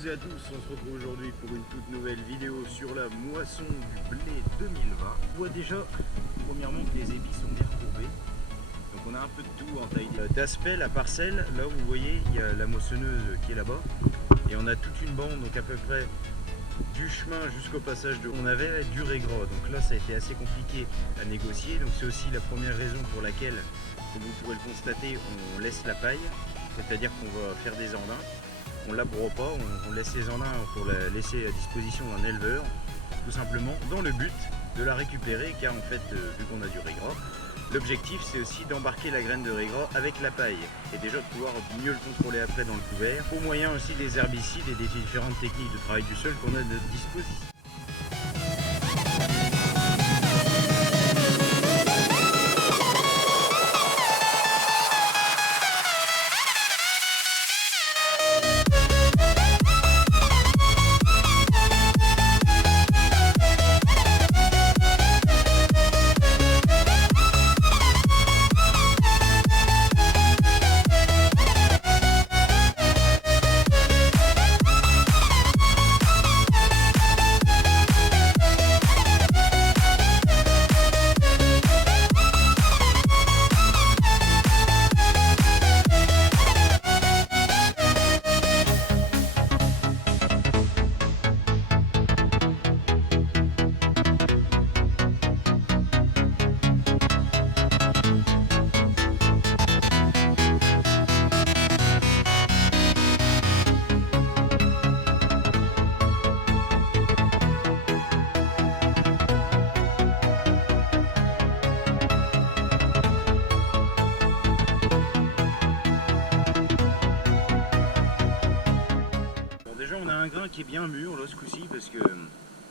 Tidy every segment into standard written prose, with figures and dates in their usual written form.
toutes et à tous, on se retrouve aujourd'hui pour une toute nouvelle vidéo sur la moisson du blé 2020. On voit déjà, premièrement, que les ébis sont bien courbés. Donc on a un peu de tout en taille d'aspect. La parcelle, là vous voyez, il y a la moissonneuse qui est là-bas. Et on a toute une bande, donc à peu près du chemin jusqu'au passage de... On avait dur et gras, donc là ça a été assez compliqué à négocier. Donc c'est aussi la première raison pour laquelle, comme vous pourrez le constater, on laisse la paille. C'est-à-dire qu'on va faire des andins. On ne labore pas, on laisse les andins pour la laisser à disposition d'un éleveur, tout simplement dans le but de la récupérer, car en fait, vu qu'on a du riz gras, l'objectif c'est aussi d'embarquer la graine de riz gras avec la paille, et déjà de pouvoir mieux le contrôler après dans le couvert, au moyen aussi des herbicides et des différentes techniques de travail du sol qu'on a à notre disposition. On a un grain qui est bien mûr là ce coup-ci, parce que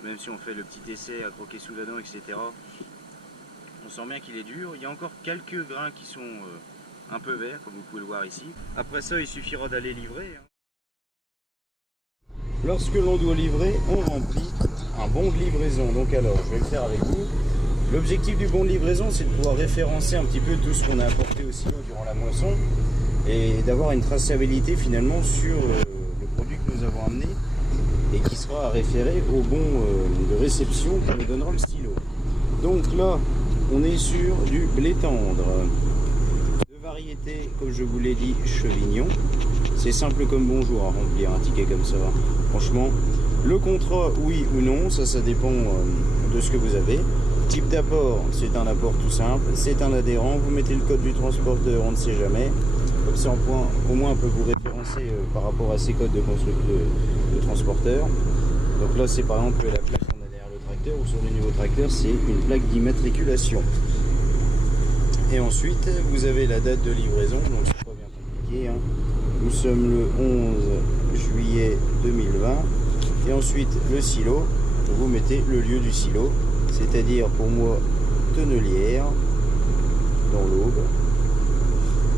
même si on fait le petit essai à croquer sous la dent, etc., on sent bien qu'il est dur. Il y a encore quelques grains qui sont un peu verts, comme vous pouvez le voir ici. Après ça, il suffira d'aller livrer. Lorsque l'on doit livrer, on remplit un bon de livraison. Donc alors, je vais le faire avec vous. L'objectif du bon de livraison, c'est de pouvoir référencer un petit peu tout ce qu'on a apporté au silo durant la moisson et d'avoir une traçabilité finalement sur que nous avons amené et qui sera référé au bon de réception que nous donnera le stylo. Donc là, on est sur du blé tendre de variété, comme je vous l'ai dit, Chevignon. C'est simple comme bonjour à remplir un ticket comme ça. Franchement, le contrat, oui ou non, ça dépend de ce que vous avez. Type d'apport, c'est un apport tout simple, c'est un adhérent, vous mettez le code du transporteur, on ne sait jamais. Comme ça, au moins, on peut vous référencer par rapport à ces codes de transporteur. Donc là, c'est par exemple la plaque qu'on a derrière le tracteur, ou sur le nouveau tracteur, c'est une plaque d'immatriculation. Et ensuite, vous avez la date de livraison, donc c'est pas bien compliqué, hein. Nous sommes le 11 juillet 2020. Et ensuite, le silo, vous mettez le lieu du silo, c'est-à-dire pour moi, Tonnelière, dans l'Aube.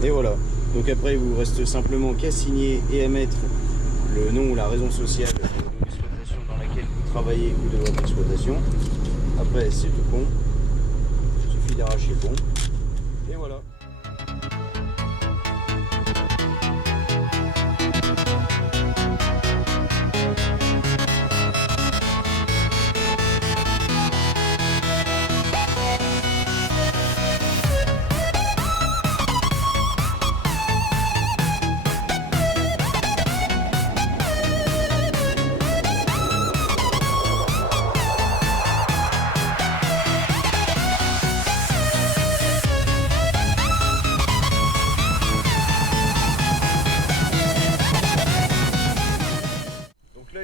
Et voilà. Donc après, il vous reste simplement qu'à signer et à mettre le nom ou la raison sociale de l'exploitation dans laquelle vous travaillez ou de votre exploitation. Après, c'est tout con. Il suffit d'arracher le bon. Et voilà.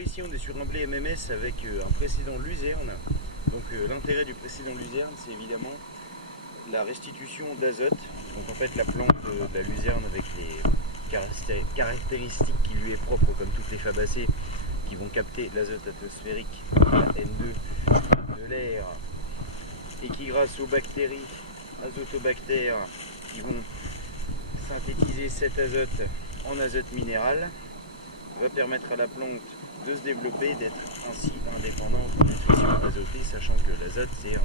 Ici on est sur un blé MMS avec un précédent luzerne. Donc l'intérêt du précédent luzerne, c'est évidemment la restitution d'azote. Donc en fait la plante de la luzerne, avec les caractéristiques qui lui est propre, comme toutes les fabacées, qui vont capter l'azote atmosphérique, la N2 de l'air, et qui grâce aux bactéries azotobactères qui vont synthétiser cet azote en azote minéral, va permettre à la plante de se développer, d'être ainsi indépendante de nutrition azotée, sachant que l'azote c'est un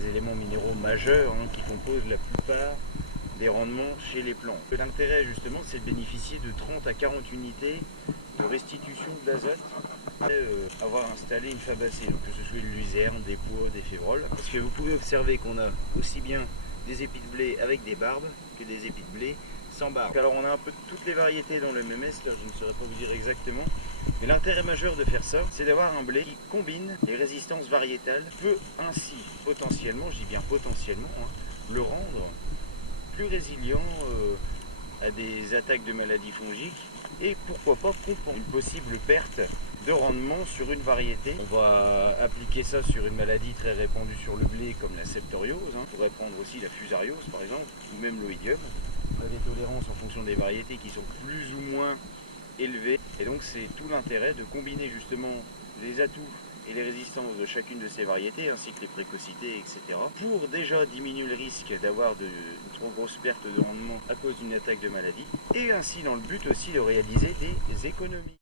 des éléments minéraux majeurs qui composent la plupart des rendements chez les plantes. L'intérêt justement, c'est de bénéficier de 30 à 40 unités de restitution de l'azote, avoir installé une fabacée, donc que ce soit une luzerne, des pois, des févroles. Parce que vous pouvez observer qu'on a aussi bien des épis de blé avec des barbes que des épis de blé sans barbe. Alors on a un peu toutes les variétés dans le MMS, là je ne saurais pas vous dire exactement. Mais l'intérêt majeur de faire ça, c'est d'avoir un blé qui combine les résistances variétales, peut ainsi potentiellement, je dis bien potentiellement, le rendre plus résilient à des attaques de maladies fongiques et pourquoi pas compenser une possible perte de rendement sur une variété. On va appliquer ça sur une maladie très répandue sur le blé comme la septoriose. On pourrait prendre aussi la fusariose par exemple, ou même l'oïdium. On a des tolérances en fonction des variétés qui sont plus ou moins élevées. Et donc c'est tout l'intérêt de combiner justement les atouts et les résistances de chacune de ces variétés, ainsi que les précocités, etc. pour déjà diminuer le risque d'avoir de trop grosses pertes de rendement à cause d'une attaque de maladie, et ainsi dans le but aussi de réaliser des économies.